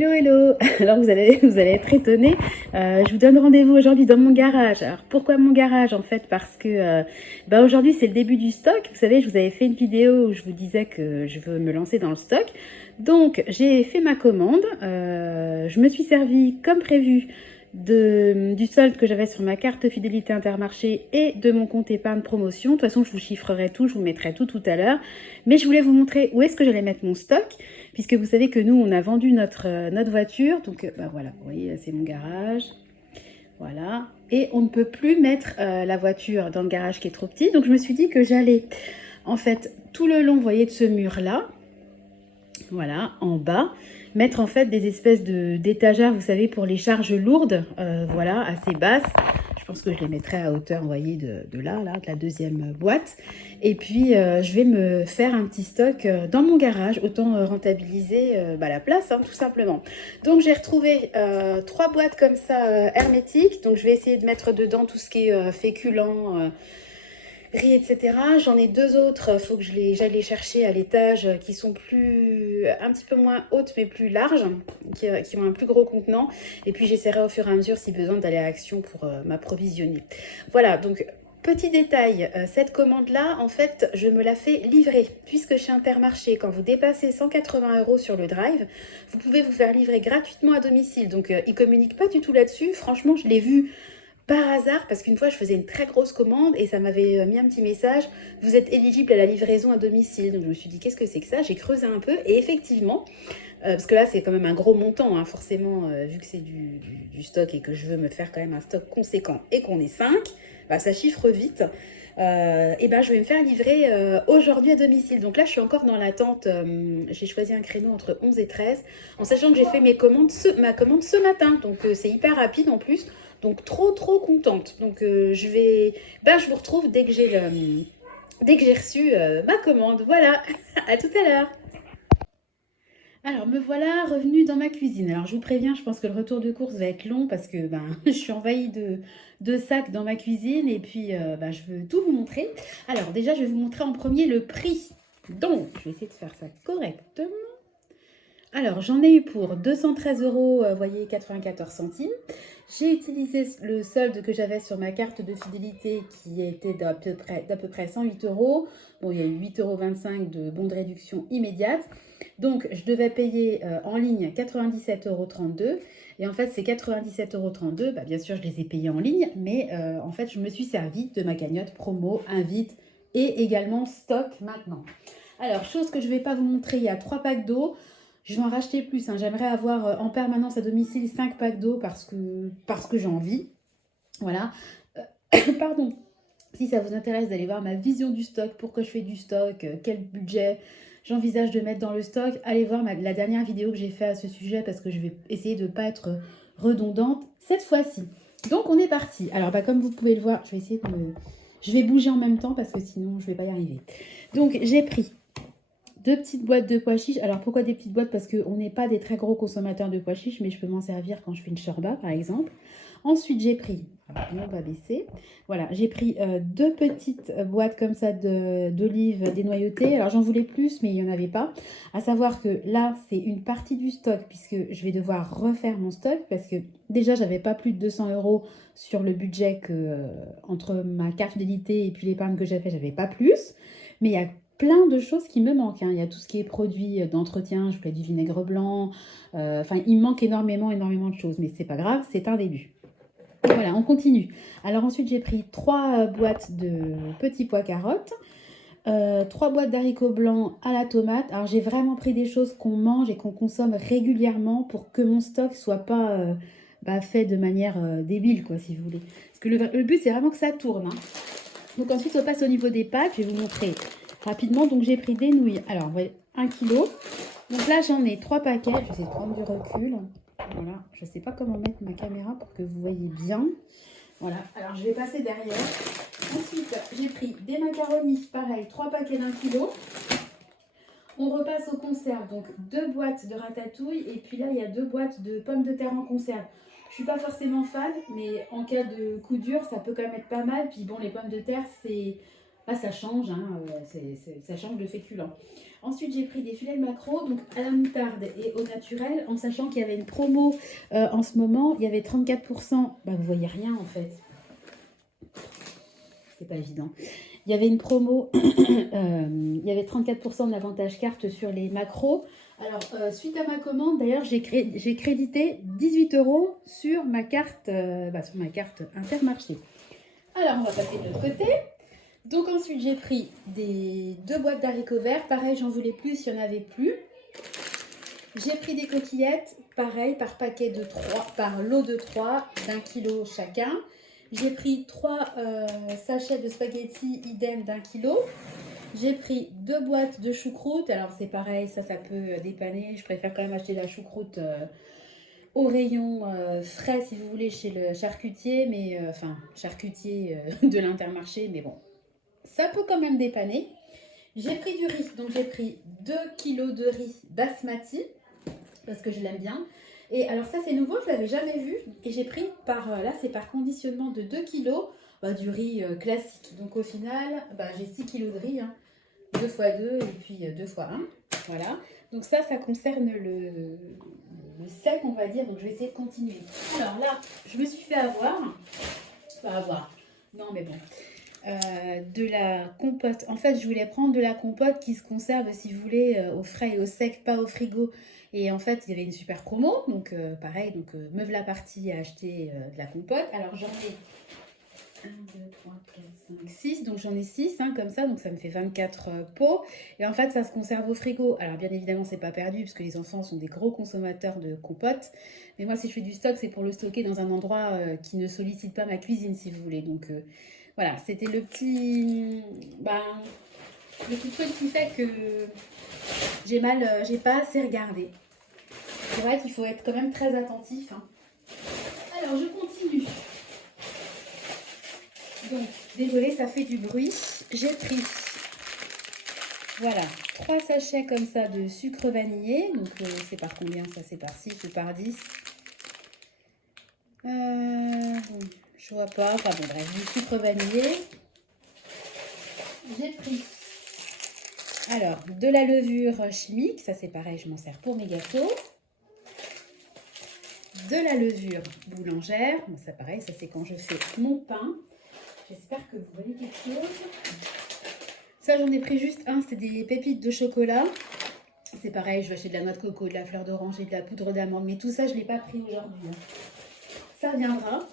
Hello, hello. Alors vous allez être étonnés. Je vous donne rendez-vous aujourd'hui dans mon garage. Alors pourquoi mon garage en fait? Parce que aujourd'hui c'est le début du stock. Vous savez, je vous avais fait une vidéo où je vous disais que je veux me lancer dans le stock. Donc j'ai fait ma commande. Je me suis servi comme prévu du solde que j'avais sur ma carte fidélité Intermarché et de mon compte épargne promotion. De toute façon, je vous chiffrerai tout, je vous mettrai tout à l'heure. Mais je voulais vous montrer où est-ce que j'allais mettre mon stock, puisque vous savez que nous, on a vendu notre voiture. Donc, voilà, vous voyez, c'est mon garage. Voilà. Et on ne peut plus mettre la voiture dans le garage qui est trop petit. Donc, je me suis dit que j'allais, en fait, tout le long, vous voyez, de ce mur-là, voilà, en bas, mettre en fait des espèces d'étagères, vous savez, pour les charges lourdes, voilà, assez basses. Je pense que je les mettrai à hauteur, vous voyez, de la deuxième boîte. Et puis, je vais me faire un petit stock dans mon garage, autant rentabiliser la place, hein, tout simplement. Donc, j'ai retrouvé 3 boîtes comme ça, hermétiques. Donc, je vais essayer de mettre dedans tout ce qui est féculent, riz, etc. J'en ai 2 autres, il faut que j'aille les chercher à l'étage, qui sont un petit peu moins hautes, mais plus larges, qui ont un plus gros contenant. Et puis j'essaierai au fur et à mesure, si besoin, d'aller à Action pour m'approvisionner. Voilà, donc petit détail, cette commande-là, en fait, je me la fais livrer, puisque chez Intermarché, quand vous dépassez 180 € sur le drive, vous pouvez vous faire livrer gratuitement à domicile. Donc ils ne communiquent pas du tout là-dessus. Franchement, je l'ai vu par hasard, parce qu'une fois je faisais une très grosse commande et ça m'avait mis un petit message: vous êtes éligible à la livraison à domicile. Donc je me suis dit, qu'est-ce que c'est que ça? J'ai creusé un peu et effectivement, parce que là c'est quand même un gros montant, hein, forcément, vu que c'est du stock et que je veux me faire quand même un stock conséquent et qu'on est 5, ça chiffre vite. Et je vais me faire livrer aujourd'hui à domicile. Donc là, je suis encore dans l'attente. J'ai choisi un créneau entre 11 et 13, en sachant que j'ai fait ma commande ce matin. Donc c'est hyper rapide en plus. Donc trop contente. Donc je vous retrouve dès que j'ai reçu ma commande. Voilà, à tout à l'heure. Alors, me voilà revenue dans ma cuisine. Alors, je vous préviens, je pense que le retour de course va être long parce que je suis envahie de sacs dans ma cuisine et puis je veux tout vous montrer. Alors, déjà, je vais vous montrer en premier le prix. Donc, je vais essayer de faire ça correctement. Alors, j'en ai eu pour 213 €, voyez, 94 centimes. J'ai utilisé le solde que j'avais sur ma carte de fidélité qui était d'à peu près 108 €. Bon, il y a eu 8,25 € de bons de réduction immédiate. Donc, je devais payer en ligne 97,32 €. Et en fait, ces 97,32 €, bien sûr, je les ai payés en ligne, mais en fait, je me suis servi de ma cagnotte promo, invite et également stock maintenant. Alors, chose que je ne vais pas vous montrer, il y a 3 packs d'eau. Je vais en racheter plus, hein. J'aimerais avoir en permanence à domicile 5 packs d'eau parce que j'ai envie. Voilà. Pardon. Si ça vous intéresse d'aller voir ma vision du stock, pourquoi je fais du stock, quel budget j'envisage de mettre dans le stock, allez voir la dernière vidéo que j'ai fait à ce sujet parce que je vais essayer de ne pas être redondante cette fois-ci. Donc on est parti. Alors comme vous pouvez le voir, je vais bouger en même temps parce que sinon je ne vais pas y arriver. Donc j'ai pris 2 petites boîtes de pois chiches. Alors pourquoi des petites boîtes? Parce qu'on n'est pas des très gros consommateurs de pois chiches, mais je peux m'en servir quand je fais une shorba par exemple. Ensuite j'ai pris, on va baisser, voilà, j'ai pris 2 petites boîtes comme ça d'olives dénoyautées. Alors j'en voulais plus, mais il n'y en avait pas. À savoir que là c'est une partie du stock puisque je vais devoir refaire mon stock parce que déjà j'avais pas plus de 200 € sur le budget que entre ma carte fidélité et puis l'épargne que j'ai fait, j'avais pas plus. Mais il y a plein de choses qui me manquent, hein. Il y a tout ce qui est produit d'entretien, je fais du vinaigre blanc. Il me manque énormément de choses, mais c'est pas grave, c'est un début. Voilà, on continue. Alors ensuite, j'ai pris 3 boîtes de petits pois carottes, 3 boîtes d'haricots blancs à la tomate. Alors j'ai vraiment pris des choses qu'on mange et qu'on consomme régulièrement pour que mon stock soit pas fait de manière débile, quoi, si vous voulez. Parce que le but, c'est vraiment que ça tourne, hein. Donc ensuite, on passe au niveau des pâtes. Je vais vous montrer rapidement. Donc j'ai pris des nouilles. Alors, vous voyez, 1 kg. Donc là, j'en ai 3 paquets. Je vais essayer de prendre du recul. Voilà, je ne sais pas comment mettre ma caméra pour que vous voyez bien. Voilà, alors je vais passer derrière. Ensuite, j'ai pris des macaronis, pareil, 3 paquets d'1 kg. On repasse aux conserves, donc 2 boîtes de ratatouille et puis là, il y a 2 boîtes de pommes de terre en conserve. Je ne suis pas forcément fan, mais en cas de coup dur, ça peut quand même être pas mal. Puis bon, les pommes de terre, c'est Ah, ça change, hein, ça change de féculent. Ensuite, j'ai pris des filets de maquereau, donc à la moutarde et au naturel, en sachant qu'il y avait une promo en ce moment. Il y avait 34%. Bah, vous voyez rien en fait. C'est pas évident. Il y avait une promo, il y avait 34% d'avantage carte sur les maquereaux. Alors, suite à ma commande, d'ailleurs, j'ai crédité 18 € sur ma carte Intermarché. Alors, on va passer de l'autre côté. Donc ensuite, j'ai pris deux boîtes d'haricots verts. Pareil, j'en voulais plus, il n'y en avait plus. J'ai pris des coquillettes, pareil, par paquet de 3, par lot de 3, d'1 kilo chacun. J'ai pris 3 sachets de spaghettis, idem d'1 kilo. J'ai pris 2 boîtes de choucroute. Alors c'est pareil, ça peut dépanner. Je préfère quand même acheter de la choucroute au rayon frais, si vous voulez, chez le charcutier. Mais enfin, charcutier de l'Intermarché. Mais bon, ça peut quand même dépanner. J'ai pris du riz. Donc j'ai pris 2 kilos de riz basmati. Parce que je l'aime bien. Et alors ça c'est nouveau, je ne l'avais jamais vu. Et j'ai pris là c'est par conditionnement de 2 kilos du riz classique. Donc au final, j'ai 6 kilos de riz, hein, 2 x 2 et puis 2 x 1. Voilà. Donc ça concerne le sec, on va dire. Donc je vais essayer de continuer. Alors là, je me suis fait avoir. Non mais bon. De la compote. En fait, je voulais prendre de la compote qui se conserve, si vous voulez, au frais et au sec, pas au frigo. Et en fait, il y avait une super promo. Donc, pareil, me voilà partie à acheter de la compote. Alors, j'en ai 1, 2, 3, 4, 5, 6. Donc, j'en ai 6, hein, comme ça. Donc, ça me fait 24 pots. Et en fait, ça se conserve au frigo. Alors, bien évidemment, c'est pas perdu parce que les enfants sont des gros consommateurs de compote. Mais moi, si je fais du stock, c'est pour le stocker dans un endroit qui ne sollicite pas ma cuisine, si vous voulez. Donc, voilà, c'était le petit truc qui fait que j'ai pas assez regardé. C'est vrai qu'il faut être quand même très attentif, hein. Alors, je continue. Donc, désolée, ça fait du bruit. J'ai pris, voilà, 3 sachets comme ça de sucre vanillé. Donc, c'est par combien ça? C'est par 6 ou par 10. Je vois pas. Enfin bon, bref, du sucre vanillé. J'ai pris alors de la levure chimique, ça c'est pareil, je m'en sers pour mes gâteaux. De la levure boulangère, bon, ça pareil, ça c'est quand je fais mon pain. J'espère que vous voyez quelque chose. Ça j'en ai pris juste un, c'est des pépites de chocolat. C'est pareil, je vais acheter de la noix de coco, de la fleur d'oranger, de la poudre d'amande, mais tout ça je ne l'ai pas pris aujourd'hui, hein. Ça viendra.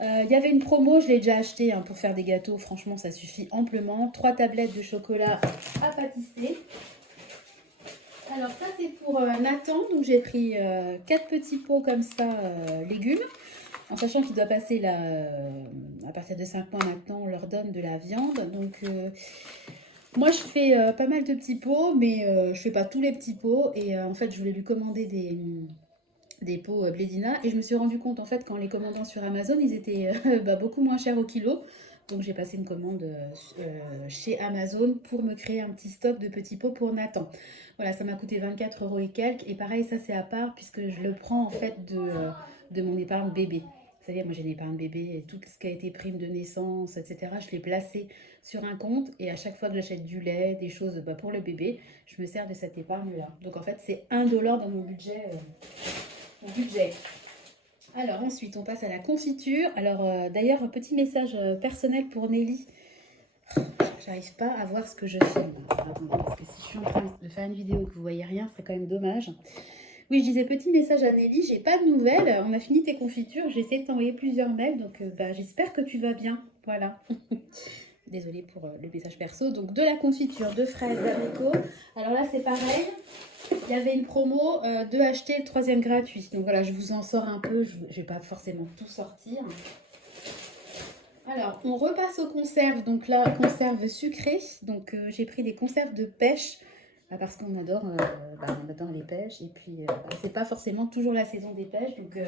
Il y avait une promo, je l'ai déjà acheté, hein, pour faire des gâteaux. Franchement, ça suffit amplement. 3 tablettes de chocolat à pâtisser. Alors ça, c'est pour Nathan. Donc j'ai pris 4 petits pots comme ça, légumes. En sachant qu'il doit passer là, à partir de 5 mois maintenant, on leur donne de la viande. Donc moi, je fais pas mal de petits pots, mais je fais pas tous les petits pots. Et en fait, je voulais lui commander des pots Blédina, et je me suis rendu compte en fait qu'en les commandant sur Amazon, ils étaient beaucoup moins chers au kilo. Donc j'ai passé une commande chez Amazon pour me créer un petit stock de petits pots pour Nathan. Voilà, ça m'a coûté 24 € et quelques. Et pareil, ça c'est à part puisque je le prends en fait de mon épargne bébé. C'est-à-dire, moi j'ai une épargne bébé et tout ce qui a été prime de naissance, etc. Je l'ai placé sur un compte, et à chaque fois que j'achète du lait, des choses pour le bébé, je me sers de cette épargne-là. Donc en fait, c'est 1 $ dans mon budget. Alors ensuite, on passe à la confiture. Alors d'ailleurs, un petit message personnel pour Nelly. J'arrive pas à voir ce que je fais. Attendez, parce que si je suis en train de faire une vidéo et que vous voyez rien, c'est quand même dommage. Oui, je disais petit message à Nelly, j'ai pas de nouvelles. On a fini tes confitures. J'ai essayé de t'envoyer plusieurs mails, donc j'espère que tu vas bien. Voilà. Désolée pour le message perso. Donc de la confiture de fraises, d'abricots. Alors là, c'est pareil. Il y avait une promo de acheter le 3e gratuit. Donc voilà, je vous en sors un peu. Je ne vais pas forcément tout sortir. Alors, on repasse aux conserves. Donc là, conserves sucrées. Donc j'ai pris des conserves de pêche. Parce qu'on adore, on adore les pêches. Et puis, c'est pas forcément toujours la saison des pêches. Donc,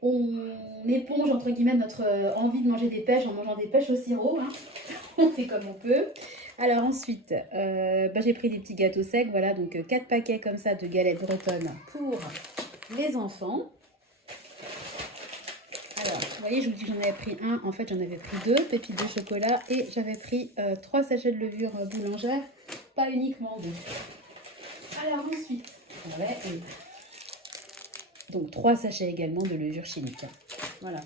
on éponge, entre guillemets, notre envie de manger des pêches en mangeant des pêches au sirop, hein. On fait comme on peut. Alors ensuite, j'ai pris des petits gâteaux secs, voilà, donc 4 paquets comme ça de galettes bretonnes pour les enfants. Alors voyez, je vous dis que j'en avais pris un. En fait, j'en avais pris 2 pépites de chocolat et j'avais pris 3 sachets de levure boulangère, pas uniquement 2. Alors ensuite, ouais, donc 3 sachets également de levure chimique. Voilà.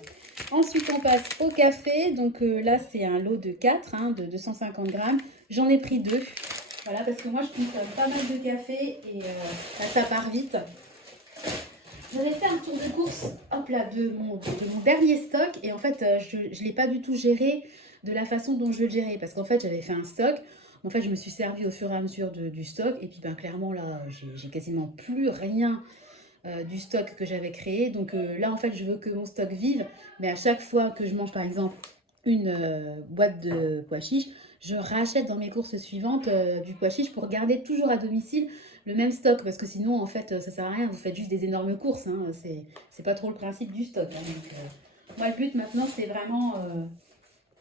Ensuite, on passe au café. Donc là, c'est un lot de 4, hein, de 250 grammes. J'en ai pris 2. Voilà, parce que moi, je consomme pas mal de café et là, ça part vite. J'avais fait un tour de course, hop là, de mon dernier stock. Et en fait, je ne l'ai pas du tout géré de la façon dont je veux le gérer. Parce qu'en fait, j'avais fait un stock. En fait, je me suis servi au fur et à mesure du stock. Et puis, ben, clairement, là, j'ai quasiment plus rien du stock que j'avais créé. Donc là, en fait, je veux que mon stock vive. Mais à chaque fois que je mange, par exemple, une boîte de pois chiches, je rachète dans mes courses suivantes du pois chiche pour garder toujours à domicile le même stock. Parce que sinon, en fait, ça sert à rien. Vous faites juste des énormes courses. Hein. C'est pas trop le principe du stock. Hein. Donc, moi, le but maintenant, c'est vraiment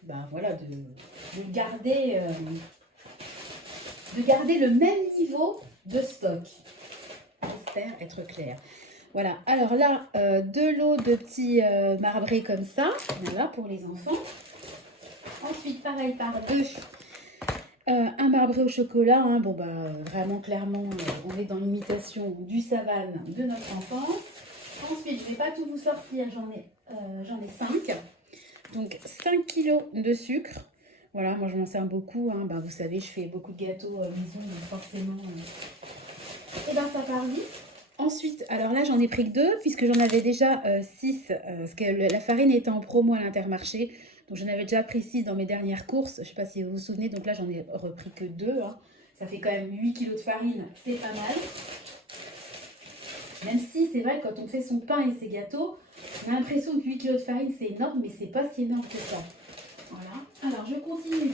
ben, voilà, de garder le même niveau de stock. J'espère être clair. Voilà, alors là, 2 lots de petits marbrés comme ça, voilà, pour les enfants. Ensuite, pareil, par 2, un marbré au chocolat. Hein. Bon, bah, vraiment, clairement, on est dans l'imitation du savane de notre enfant. Ensuite, je ne vais pas tout vous sortir, j'en ai 5. Donc, 5 kilos de sucre. Voilà, moi, je m'en sers beaucoup. Hein. Bah, vous savez, je fais beaucoup de gâteaux maison, donc forcément, et ben, ça part vite. Ensuite, alors là, j'en ai pris que 2, puisque j'en avais déjà 6, parce que la farine était en promo à l'Intermarché. Donc, j'en avais déjà pris 6 dans mes dernières courses. Je ne sais pas si vous vous souvenez, donc là, j'en ai repris que 2. Hein. Ça fait quand même 8 kg de farine, c'est pas mal. Même si, c'est vrai, quand on fait son pain et ses gâteaux, on a l'impression que 8 kg de farine, c'est énorme, mais c'est pas si énorme que ça. Voilà. Alors, je continue.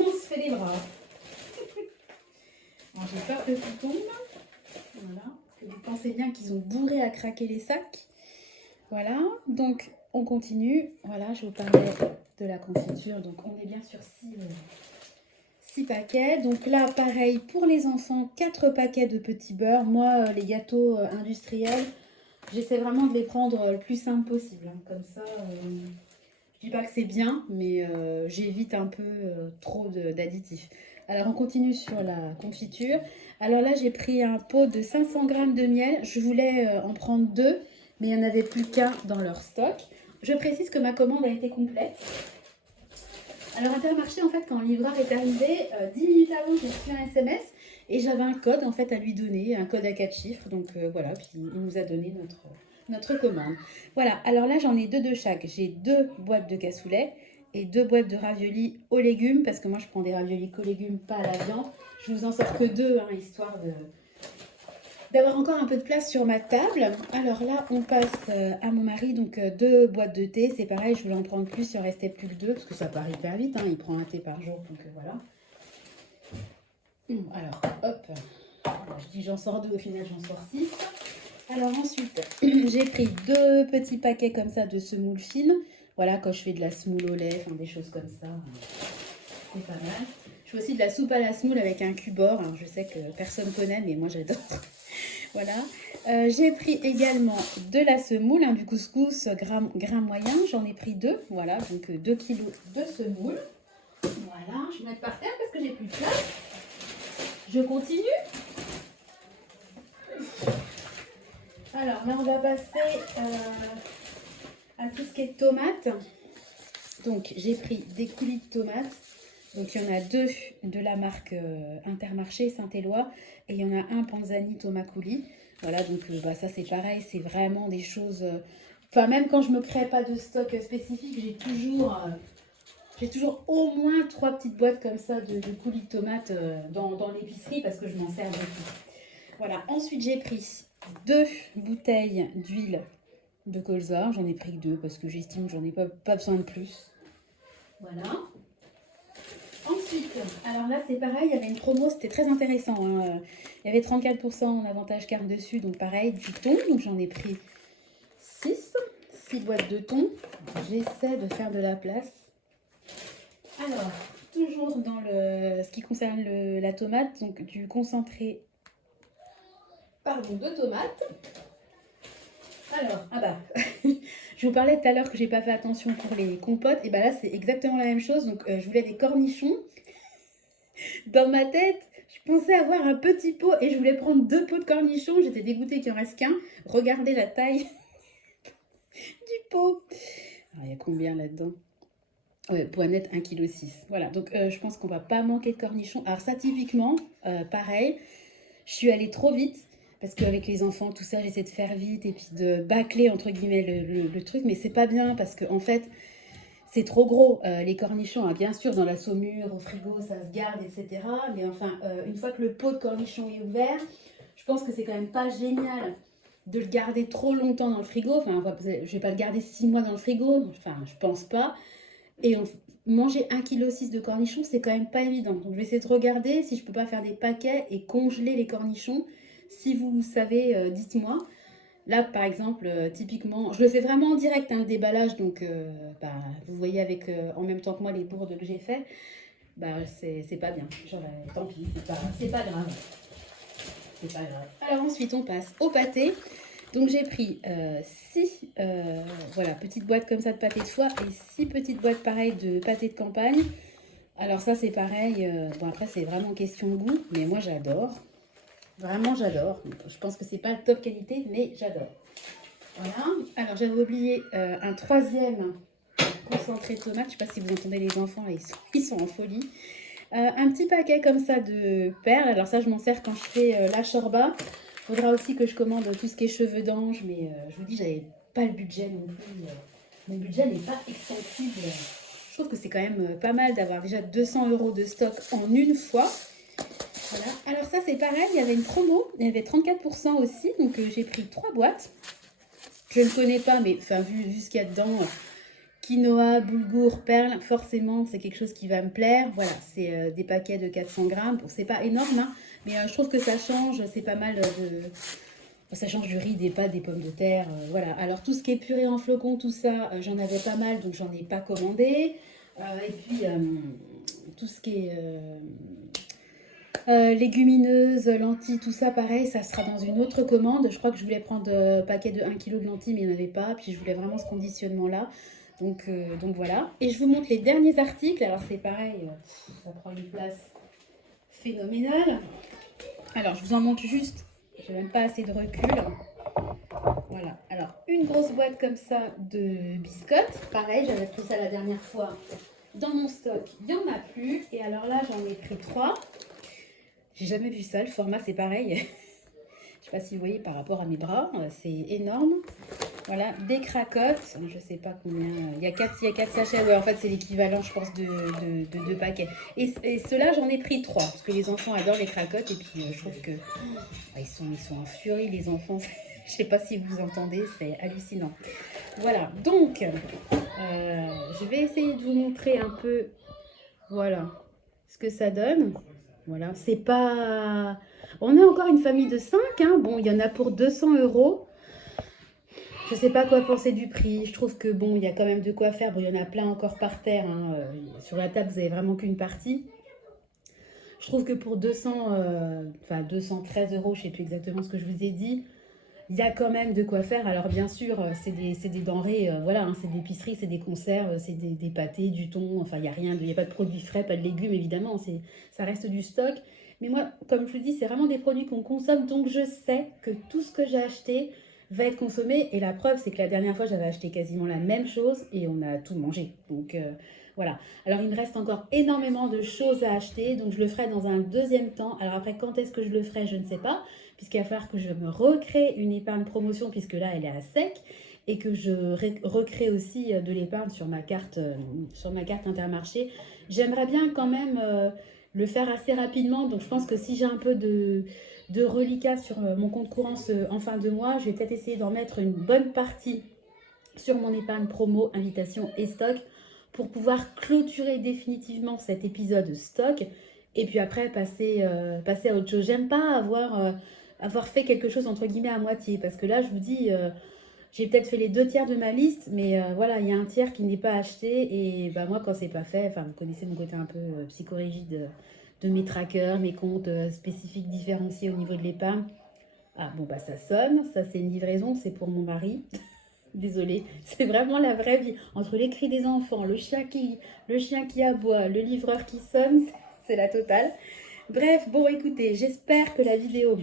On se fait les bras. J'ai peur que tout tombe. Voilà. Vous pensez bien qu'ils ont bourré à craquer les sacs. Voilà. Donc, on continue. Voilà, je vous parlais de la confiture. Donc, on est bien sur 6 paquets. Donc là, pareil, pour les enfants, 4 paquets de petits beurre. Moi, les gâteaux industriels, j'essaie vraiment de les prendre le plus simple possible. Hein. Comme ça, je dis pas que c'est bien, mais j'évite un peu trop d'additifs. Alors, on continue sur la confiture. Alors là, j'ai pris un pot de 500 g de miel. Je voulais en prendre 2, mais il n'y en avait plus qu'un dans leur stock. Je précise que ma commande a été complète. Alors, Intermarché, en fait, quand le livreur est arrivé, 10 minutes avant, j'ai reçu un SMS et j'avais un code, en fait, à lui donner, un code à 4 chiffres. Donc, voilà, puis il nous a donné notre commande. Voilà, alors là, j'en ai 2 de chaque. J'ai 2 boîtes de cassoulet et 2 boîtes de raviolis aux légumes, parce que moi, je prends des raviolis qu'aux légumes, pas à la viande. Je vous en sors que 2, hein, histoire d'avoir encore un peu de place sur ma table. Alors là, on passe à mon mari, donc 2 boîtes de thé. C'est pareil, je voulais en prendre plus, il en restait plus que 2, parce que ça part hyper vite. Hein, il prend un thé par jour, donc voilà. Alors, hop. Je dis j'en sors 2, au final j'en sors 6. Alors ensuite, j'ai pris 2 petits paquets comme ça de semoule fine. Voilà, quand je fais de la semoule au lait, enfin des choses comme ça, c'est pas mal. Je fais aussi de la soupe à la semoule avec un cubord. Alors, je sais que personne connaît, mais moi j'adore. Voilà. J'ai pris également de la semoule, hein, du couscous grain moyen. J'en ai pris 2. Voilà, donc 2 kg de semoule. Voilà, je vais mettre par terre parce que j'ai plus de place. Je continue. Alors là, on va passer à tout ce qui est tomates. Donc, j'ai pris des coulis de tomates. Donc, il y en a 2 de la marque Intermarché Saint-Éloi. Et il y en a un Panzani Thomas Coulis. Voilà, donc bah, ça c'est pareil, c'est vraiment des choses... Enfin, même quand je ne me crée pas de stock spécifique, j'ai toujours au moins 3 petites boîtes comme ça de coulis de tomates dans l'épicerie parce que je m'en sers beaucoup. Voilà, ensuite j'ai pris 2 bouteilles d'huile de colza. J'en ai pris que 2 parce que j'estime que j'en ai pas besoin de plus. Voilà. Ensuite, alors là c'est pareil, il y avait une promo, c'était très intéressant. Hein. Il y avait 34% en avantage carte dessus, donc pareil, du thon. Donc j'en ai pris 6 boîtes de thon. J'essaie de faire de la place. Alors, toujours dans ce qui concerne la tomate, donc du concentré de tomate. Alors, ah bah, je vous parlais tout à l'heure que j'ai pas fait attention pour les compotes, et bah là c'est exactement la même chose. Donc je voulais des cornichons. Dans ma tête, je pensais avoir un petit pot et je voulais prendre 2 pots de cornichons. J'étais dégoûtée qu'il en reste qu'un. Regardez la taille du pot. Alors, il y a combien là-dedans? Ouais, poids net 1,6 kg. Voilà, donc je pense qu'on va pas manquer de cornichons. Alors ça, typiquement, pareil, je suis allée trop vite. Parce qu'avec les enfants, tout ça, j'essaie de faire vite et puis de bâcler, entre guillemets, le truc. Mais c'est pas bien parce qu'en fait, c'est trop gros. Les cornichons, hein, bien sûr, dans la saumure, au frigo, ça se garde, etc. Mais enfin, une fois que le pot de cornichons est ouvert, je pense que c'est quand même pas génial de le garder trop longtemps dans le frigo. Enfin, je vais pas le garder 6 mois dans le frigo. Enfin, je pense pas. Et manger 1,6 kg de cornichons, c'est quand même pas évident. Donc, je vais essayer de regarder si je peux pas faire des paquets et congeler les cornichons. Si vous savez, dites-moi. Là, par exemple, typiquement, je le fais vraiment en direct, hein, le déballage. Donc, bah, vous voyez avec en même temps que moi les bourdes que j'ai fait. Bah, c'est pas bien. Genre, tant pis, c'est pas grave. C'est pas grave. Alors ensuite, on passe au pâté. Donc j'ai pris 6 voilà, petites boîtes comme ça de pâté de foie et 6 petites boîtes pareilles de pâté de campagne. Alors ça c'est pareil, bon après c'est vraiment question de goût, mais moi j'adore. Vraiment j'adore. Je pense que c'est pas le top qualité, mais j'adore. Voilà. Alors j'avais oublié un troisième concentré de tomate. Je sais pas si vous entendez les enfants, là, ils sont en folie. Un petit paquet comme ça de perles. Alors ça je m'en sers quand je fais la shorba. Il faudra aussi que je commande tout ce qui est cheveux d'ange, mais je vous dis, j'avais pas le budget non plus. Mon budget n'est pas extensible. Je trouve que c'est quand même pas mal d'avoir déjà 200 € de stock en une fois. Voilà. Alors ça, c'est pareil, il y avait une promo, il y avait 34% aussi, donc j'ai pris 3 boîtes. Je ne connais pas, mais enfin, vu ce qu'il y a dedans, quinoa, boulgour, perles, forcément, c'est quelque chose qui va me plaire. Voilà, c'est des paquets de 400 grammes. Bon, c'est pas énorme, hein, mais je trouve que ça change. C'est pas mal de... Ça change du riz, des pâtes, des pommes de terre. Voilà. Alors, tout ce qui est purée en flocons, tout ça, j'en avais pas mal, donc j'en ai pas commandé. Et puis, tout ce qui est légumineuses, lentilles, tout ça, pareil, ça sera dans une autre commande. Je crois que je voulais prendre paquet de 1 kg de lentilles, mais il n'y en avait pas. Puis, je voulais vraiment ce conditionnement-là. Donc voilà. Et je vous montre les derniers articles. Alors, c'est pareil, ça prend une place phénoménale. Alors, je vous en montre juste. J'ai même pas assez de recul. Voilà. Alors, une grosse boîte comme ça de biscottes. Pareil, j'avais pris ça la dernière fois. Dans mon stock, il n'y en a plus. Et alors là, j'en ai pris 3. J'ai jamais vu ça. Le format, c'est pareil. Je sais pas si vous voyez par rapport à mes bras. C'est énorme. Voilà, des cracottes. Je sais pas combien. Il y a 4 sachets. Ouais, en fait, c'est l'équivalent, je pense, de 2 paquets. Et ceux-là, j'en ai pris 3. Parce que les enfants adorent les cracottes. Et puis, je trouve que ils sont en furie, les enfants. Je sais pas si vous entendez. C'est hallucinant. Voilà. Donc, je vais essayer de vous montrer un peu, voilà, ce que ça donne. Voilà, c'est pas... On est encore une famille de 5, hein. Bon, il y en a pour 200 €. Je sais pas quoi penser du prix. Je trouve que bon, il y a quand même de quoi faire. Bon, il y en a plein encore par terre, hein. Sur la table, vous avez vraiment qu'une partie. Je trouve que pour 213 €, je sais plus exactement ce que je vous ai dit, il y a quand même de quoi faire. Alors bien sûr, c'est des denrées, voilà, hein, c'est de l'épicerie, c'est des conserves, c'est des pâtés, du thon. Enfin, il y a rien, il y a pas de produits frais, pas de légumes évidemment. Ça reste du stock. Mais moi, comme je vous dis, c'est vraiment des produits qu'on consomme, donc je sais que tout ce que j'ai acheté va être consommé. Et la preuve, c'est que la dernière fois, j'avais acheté quasiment la même chose et on a tout mangé. Donc voilà. Alors il me reste encore énormément de choses à acheter, donc je le ferai dans un deuxième temps. Alors après, quand est-ce que je le ferai, je ne sais pas, puisqu'il va falloir que je me recrée une épargne promotion, puisque là, elle est à sec, et que je recrée aussi de l'épargne sur ma carte Intermarché. J'aimerais bien quand même le faire assez rapidement, donc je pense que si j'ai un peu de reliquat sur mon compte courant en fin de mois, je vais peut-être essayer d'en mettre une bonne partie sur mon épargne promo, invitation et stock pour pouvoir clôturer définitivement cet épisode stock et puis après passer à autre chose. J'aime pas avoir fait quelque chose entre guillemets à moitié parce que là je vous dis j'ai peut-être fait les 2 tiers de ma liste mais voilà il y a un tiers qui n'est pas acheté et bah moi quand c'est pas fait, enfin vous connaissez mon côté un peu psychorigide de mes trackers, mes comptes spécifiques différenciés au niveau de l'épargne. Ah bon, bah ça sonne, ça c'est une livraison, c'est pour mon mari. Désolée, c'est vraiment la vraie vie. Entre les cris des enfants, le chien qui aboie, le livreur qui sonne, c'est la totale. Bref, bon écoutez, j'espère que la vidéo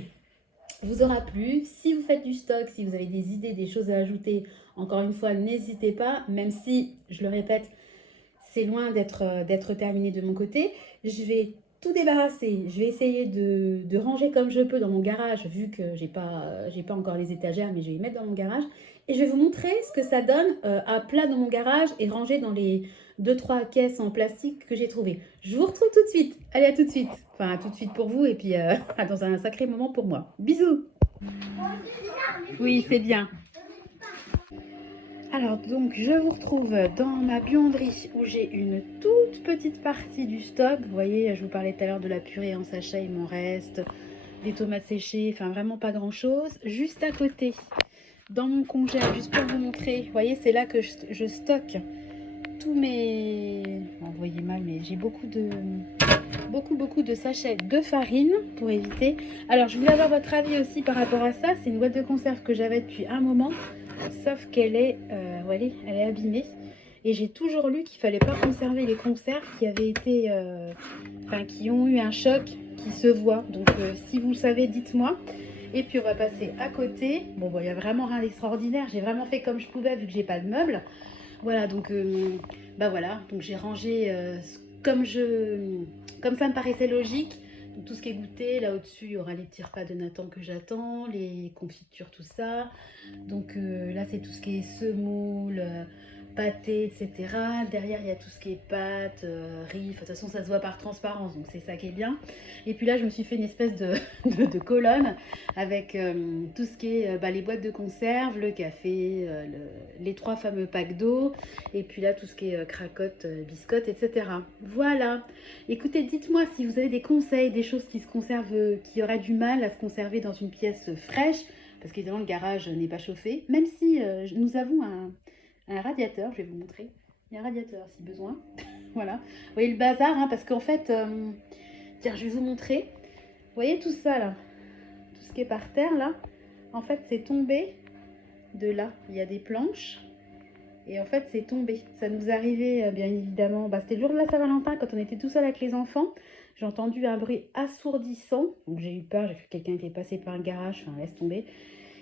vous aura plu. Si vous faites du stock, si vous avez des idées, des choses à ajouter, encore une fois, n'hésitez pas, même si, je le répète, c'est loin d'être terminé de mon côté. Je vais tout débarrasser. Je vais essayer de ranger comme je peux dans mon garage, vu que j'ai pas encore les étagères, mais je vais les mettre dans mon garage. Et je vais vous montrer ce que ça donne à plat dans mon garage et rangé dans les deux trois caisses en plastique que j'ai trouvées. Je vous retrouve tout de suite. Allez, à tout de suite. Enfin, à tout de suite pour vous et puis dans un sacré moment pour moi. Bisous. Oui, c'est bien. Alors donc je vous retrouve dans ma buanderie où j'ai une toute petite partie du stock. Vous voyez, je vous parlais tout à l'heure de la purée en sachet, il m'en reste, des tomates séchées, enfin vraiment pas grand chose. Juste à côté, dans mon congèle, juste pour vous montrer, vous voyez, c'est là que je stocke tous mes... Vous voyez mal, mais j'ai beaucoup de sachets de farine pour éviter. Alors je voulais avoir votre avis aussi par rapport à ça. C'est une boîte de conserve que j'avais depuis un moment. Sauf qu'elle est, voilà, elle est abîmée. Et j'ai toujours lu qu'il fallait pas conserver les conserves qui avaient été, enfin, qui ont eu un choc qui se voit. Donc, si vous le savez, dites-moi. Et puis, on va passer à côté. Bon, il y a vraiment rien d'extraordinaire. J'ai vraiment fait comme je pouvais vu que j'ai pas de meubles. Voilà, donc, bah voilà. Donc, j'ai rangé comme ça me paraissait logique. Donc, tout ce qui est goûté, là au-dessus, il y aura les petits repas de Nathan que j'attends, les confitures, tout ça. Donc là, c'est tout ce qui est semoule, pâté, etc. Derrière, il y a tout ce qui est pâtes, riz. De toute façon, ça se voit par transparence, donc c'est ça qui est bien. Et puis là, je me suis fait une espèce de colonne avec tout ce qui est les boîtes de conserve, le café, les trois fameux packs d'eau. Et puis là, tout ce qui est cracottes, biscottes, etc. Voilà. Écoutez, dites-moi si vous avez des conseils, des choses qui se conservent, qui auraient du mal à se conserver dans une pièce fraîche. Parce qu'évidemment, le garage n'est pas chauffé. Même si nous avons un radiateur, je vais vous montrer. Il y a un radiateur si besoin. Voilà. Vous voyez le bazar, hein, parce qu'en fait, tiens, je vais vous montrer. Vous voyez tout ça, là, tout ce qui est par terre, là. En fait, c'est tombé de là. Il y a des planches. Et en fait, c'est tombé. Ça nous arrivait, bien évidemment. C'était le jour de la Saint-Valentin, quand on était tout seul avec les enfants. J'ai entendu un bruit assourdissant. Donc j'ai eu peur, j'ai cru que quelqu'un était passé par un garage. Enfin, laisse tomber.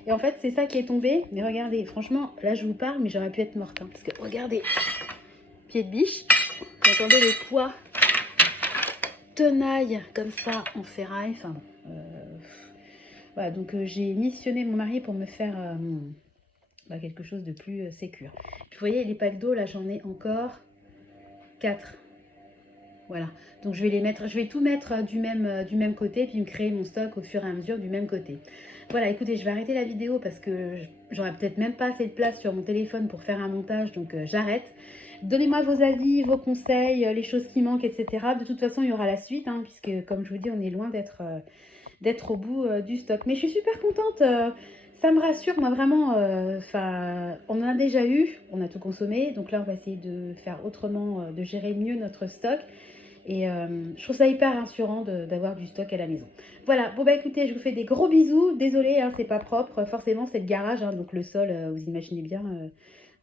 Et en fait, c'est ça qui est tombé. Mais regardez, franchement, là, je vous parle, mais j'aurais pu être morte. Hein, parce que, regardez, pied de biche. Vous entendez le poids tenaille comme ça en ferraille. Enfin, voilà, donc j'ai missionné mon mari pour me faire quelque chose de plus sécure. Puis, vous voyez, les packs d'eau, là, j'en ai encore 4. Voilà, donc je vais les mettre, je vais tout mettre du même côté, puis me créer mon stock au fur et à mesure du même côté. Voilà, écoutez, je vais arrêter la vidéo parce que j'aurai peut-être même pas assez de place sur mon téléphone pour faire un montage, donc j'arrête. Donnez-moi vos avis, vos conseils, les choses qui manquent, etc. De toute façon, il y aura la suite, hein, puisque comme je vous dis, on est loin d'être au bout du stock. Mais je suis super contente, ça me rassure, moi vraiment, on en a déjà eu, on a tout consommé, donc là on va essayer de faire autrement, de gérer mieux notre stock. Et je trouve ça hyper rassurant d'avoir du stock à la maison. Voilà, bon écoutez, je vous fais des gros bisous. Désolée, hein, c'est pas propre. Forcément, c'est le garage, hein, donc le sol, vous imaginez bien.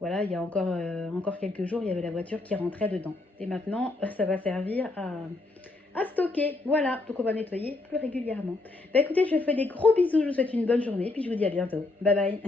Voilà, il y a encore quelques jours, il y avait la voiture qui rentrait dedans. Et maintenant, ça va servir à stocker. Voilà, donc on va nettoyer plus régulièrement. Écoutez, je vous fais des gros bisous. Je vous souhaite une bonne journée. Puis je vous dis à bientôt. Bye bye.